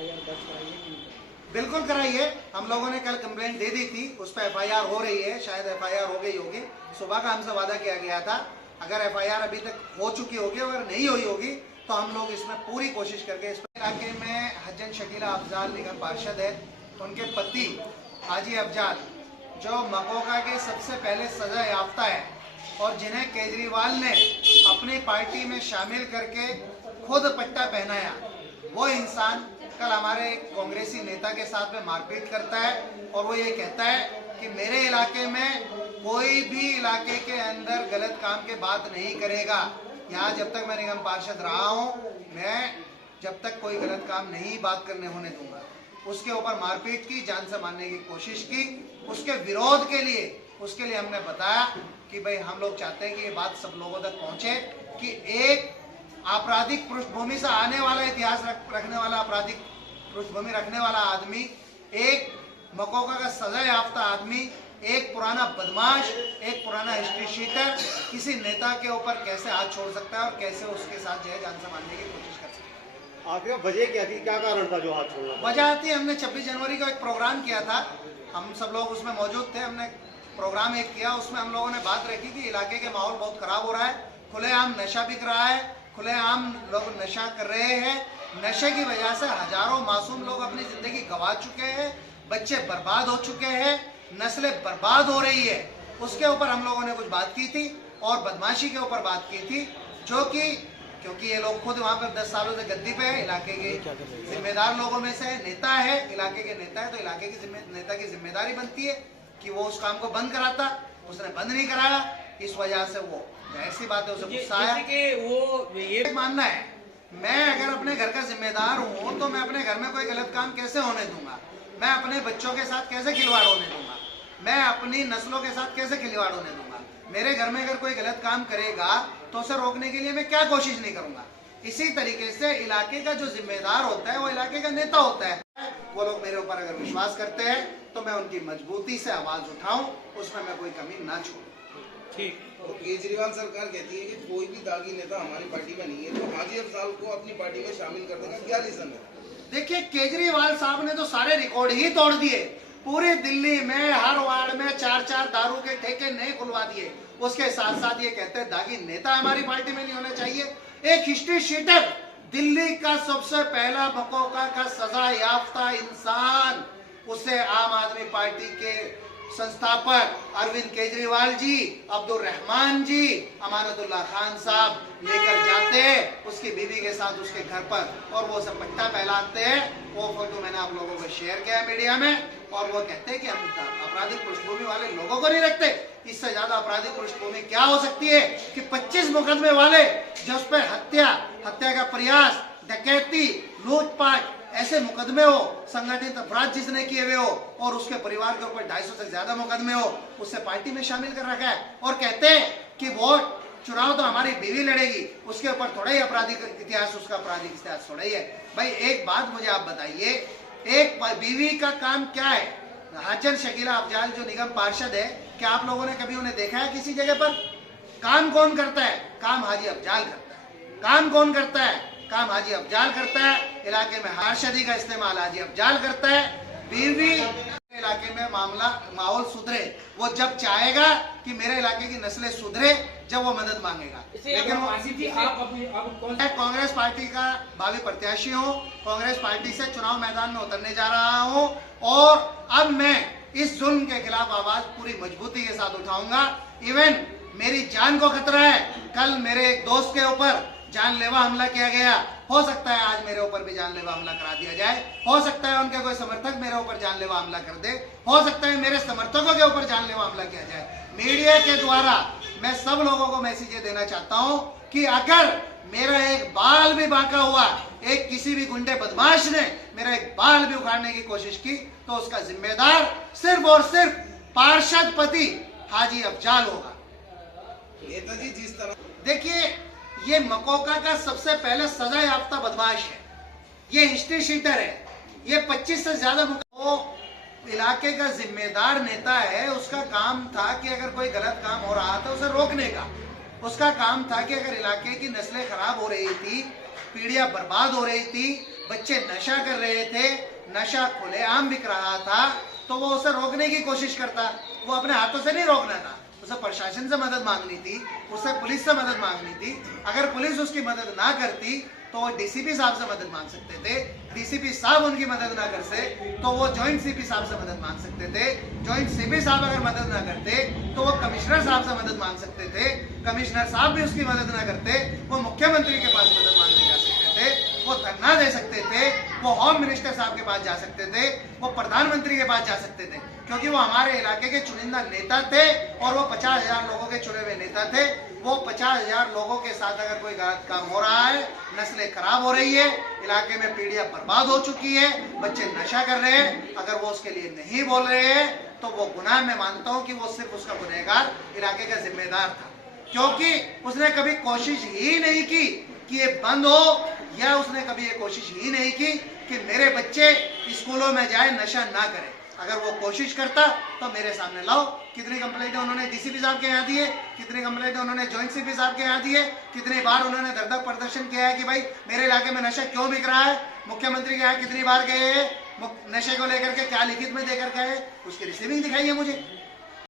FIR दर्ज कराइए कि नहीं? बिल्कुल कराइए। हम लोगों ने कल कंप्लेंट दे दी थी, उस पर FIR हो रही है, शायद FIR हो गई होगी। सुबह का हमसे वादा किया गया था, अगर FIR अभी तक हो चुकी होगी, अगर नहीं हुई होगी तो हम लोग इसमें पूरी कोशिश करके इस इलाके में हजन शकीला अफजाल निगम पार्षद है, उनके पति हाजी अफजाल जो मकोका के सबसे पहले सजा याफ्ता है और जिन्हें केजरीवाल ने अपनी पार्टी में शामिल करके खुद पट्टा पहनाया, वो इंसान कल हमारे एक कांग्रेसी नेता के साथ में मारपीट करता है और वो ये कहता है कि मेरे इलाके में कोई भी इलाके के अंदर गलत काम के बात नहीं करेगा। यहाँ जब तक मैं निगम पार्षद रहा हूँ, मैं जब तक कोई गलत काम नहीं बात करने होने दूंगा। उसके ऊपर मारपीट की, जान से मारने की कोशिश की। उसके विरोध के लिए उसके लिए हमने बताया कि भाई हम लोग चाहते हैं कि ये बात सब लोगों तक पहुंचे कि एक आपराधिक पृष्ठभूमि से आने वाला, इतिहास रखने वाला, आपराधिक पृष्ठभूमि रखने वाला आदमी, एक मकोका का सजा याफ्ता आदमी, एक पुराना बदमाश, एक पुराना हिस्ट्री शीटर किसी नेता के ऊपर कैसे हाथ छोड़ सकता है और कैसे उसके साथ जो है जान से मारने की कोशिश कर सकता है। आखिर वजह क्या थी, क्या कारण था जो हाथ छोड़ा? वजह थी, हमने 26 जनवरी को एक प्रोग्राम किया था, हम सब लोग उसमें मौजूद थे। हमने प्रोग्राम एक किया, उसमें हम लोगों ने बात रखी कि इलाके के माहौल बहुत खराब हो रहा है, खुलेआम नशा बिक रहा है, खुलेआम लोग नशा कर रहे हैं। नशे की वजह से हजारों मासूम लोग अपनी जिंदगी गंवा चुके हैं, बच्चे बर्बाद हो चुके हैं, नस्लें बर्बाद हो रही है। उसके ऊपर हम लोगों ने कुछ बात की थी और बदमाशी के ऊपर बात की थी, जो कि क्योंकि ये लोग खुद वहाँ पे 10 सालों से गद्दी पे है, इलाके के जिम्मेदार लोगों में से है, नेता है, इलाके के नेता है, तो इलाके की नेता की जिम्मेदारी बनती है कि वो उस काम को बंद कराता। उसने बंद नहीं कराया, इस वजह से वो ऐसी बात है, उसे गुस्सा आया। वो ये मानना है, मैं अगर अपने घर का जिम्मेदार हूँ तो मैं अपने घर में कोई गलत काम कैसे होने दूंगा? मैं अपने बच्चों के साथ कैसे खिलवाड़ होने दूंगा? मैं अपनी नस्लों के साथ कैसे खिलवाड़ होने दूंगा? मेरे घर में अगर कोई गलत काम करेगा तो उसे रोकने के लिए मैं क्या कोशिश नहीं करूंगा? इसी तरीके से इलाके का जो जिम्मेदार होता है वो इलाके का नेता होता है। वो लोग मेरे ऊपर अगर विश्वास करते हैं तो मैं उनकी मजबूती से आवाज उठाऊं, उसमें मैं कोई कमी ना छोड़ूं। ठीक। तो केजरीवाल सरकार कहती है कि कोई भी दागी नेता हमारी पार्टी में नहीं है, तो हाजी अफजाल को अपनी पार्टी में शामिल करने का क्या रीजन है? देखिए, केजरीवाल साहब ने तो सारे रिकॉर्ड ही तोड़ दिए। पूरी दिल्ली में हर वार्ड में 4-4 दारू के ठेके नहीं खुलवा दिए। उसके साथ साथ ये कहते हैं दागी नेता हमारी पार्टी में नहीं होना चाहिए। एक हिस्ट्री शीटर, दिल्ली का सबसे पहला मकोका का सजा याफ्ता इंसान, उसे आम आदमी पार्टी के संस्थापक अरविंद केजरीवाल जी, अब्दुल रहमान जी, अमानतुल्लाह खान साहब लेकर जाते हैं उसकी बीवी के साथ उसके घर पर और वो उसे पट्टा पहनाते हैं। वो फोटो मैंने आप लोगों को शेयर किया है मीडिया में और वो कहते हैं कि हम आपराधिक पृष्ठभूमि वाले लोगों को नहीं रखते। इससे ज्यादा आपराधिक पृष्ठभूमि क्या हो सकती है कि 25 मुकदमे वाले जो उस पर हत्या का प्रयास, डकैती, लूटपाट ऐसे मुकदमे हो, संगठित अपराध जिसने किए हुए हो और उसके परिवार के ऊपर 250 से ज्यादा मुकदमे हो, उससे पार्टी में शामिल कर रखा है और कहते हैं कि वोट चुनाव तो हमारी बीवी लड़ेगी, उसके ऊपर थोड़ा ही आपराधिक इतिहास, उसका आपराधिक इतिहास थोड़ा ही है। भाई एक बात मुझे आप बताइए, एक बीवी का काम क्या है? हजन शकीला अफजाल जो निगम पार्षद है, क्या आप लोगों ने कभी उन्हें देखा है किसी जगह पर? काम कौन करता है? काम हाजी अफजाल करता है। काम कौन करता है? काम हाजी अफजाल करता है। इलाके में हारशदी का इस्तेमाल हाजी अफजाल करता है। बीवी इलाके में माहौल सुधरे, वो जब चाहेगा कि मेरे इलाके की नस्लें सुधरे, जब वो मदद मांगेगा। लेकिन मैं कांग्रेस पार्टी का भावी प्रत्याशी हूँ, कांग्रेस पार्टी से चुनाव मैदान में उतरने जा रहा हूँ और अब मैं इस जुल्म के खिलाफ आवाज पूरी मजबूती के साथ उठाऊंगा। इवन मेरी जान को खतरा है। कल मेरे एक दोस्त के ऊपर जानलेवा हमला किया गया, हो सकता है आज मेरे ऊपर भी जानलेवा हमला करा दिया जाए, हो सकता है उनके कोई समर्थक मेरे ऊपर जानलेवा हमला कर दे, हो सकता है मेरे समर्थकों के ऊपर जानलेवा हमला किया जाए। मीडिया के द्वारा मैं सब लोगों को मैसेज ये देना चाहता हूं कि अगर मेरा एक बाल भी बांका हुआ, एक किसी भी गुंडे बदमाश ने मेरा एक बाल भी उखाड़ने की कोशिश की, तो उसका जिम्मेदार सिर्फ और सिर्फ पार्षद पति हाजी अफजाल होगा। नेताजी जिस तरह, देखिए, ये मकोका का सबसे पहले सजा याफ्ता बदमाश है, ये हिस्ट्री शीटर है, ये 25 से ज्यादा इलाके का जिम्मेदार नेता है। उसका काम था कि अगर कोई गलत काम हो रहा था उसे रोकने का। उसका काम था कि अगर इलाके की नस्लें खराब हो रही थी पीढ़ियां बर्बाद हो रही थी, बच्चे नशा कर रहे थे, नशा खुलेआम बिक रहा था, तो वो उसे रोकने की कोशिश करता। वो अपने हाथों से नहीं रोकना था, उसे प्रशासन से मदद मांगनी थी, उसे पुलिस से मदद मांगनी थी। अगर पुलिस उसकी मदद ना करती तो वो डीसीपी साहब से मदद मांग सकते थे, डीसीपी साहब उनकी मदद ना कर से तो वो जॉइंट सीपी साहब से मदद मांग सकते थे, जॉइंट सीपी साहब अगर मदद ना करते तो वो कमिश्नर साहब से मदद मांग सकते थे, कमिश्नर साहब भी उसकी मदद ना करते वो मुख्यमंत्री के पास मदद मांगने जा सकते थे, वो धरना दे सकते थे, वो होम मिनिस्टर साहब के पास जा सकते थे, वो प्रधानमंत्री के पास जा सकते थे, क्योंकि वो हमारे इलाके के चुनिंदा नेता थे और वो 50,000 लोगों के चुने हुए नेता थे। वो 50,000 लोगों के साथ अगर कोई गलत काम हो रहा है, नस्लें खराब हो रही है, इलाके में पीढ़ियां बर्बाद हो चुकी है, बच्चे नशा कर रहे हैं, अगर वो उसके लिए नहीं बोल रहे हैं तो वो गुनाह, मैं मानता हूं कि वो सिर्फ उसका गुनहगार इलाके का जिम्मेदार था, क्योंकि उसने कभी कोशिश ही नहीं की कि ये बंद हो, या उसने कभी ये कोशिश ही नहीं की कि मेरे बच्चे स्कूलों में जाए नशा ना करें। अगर वो कोशिश करता तो मेरे सामने लाओ, कितनी कंप्लेंटें उन्होंने डीसीपी साहब के यहाँ दी है, कितनी कंप्लेंटें उन्होंने जॉइंट सीपी साहब के यहाँ दी है, कितनी बार उन्होंने दर्दक प्रदर्शन किया है कि भाई मेरे इलाके में नशा क्यों बिक रहा है। मुख्यमंत्री के यहाँ कितनी बार गए हैं, नशे को लेकर के क्या लिखित में देकर गए, उसकी रिसीविंग दिखाई है मुझे।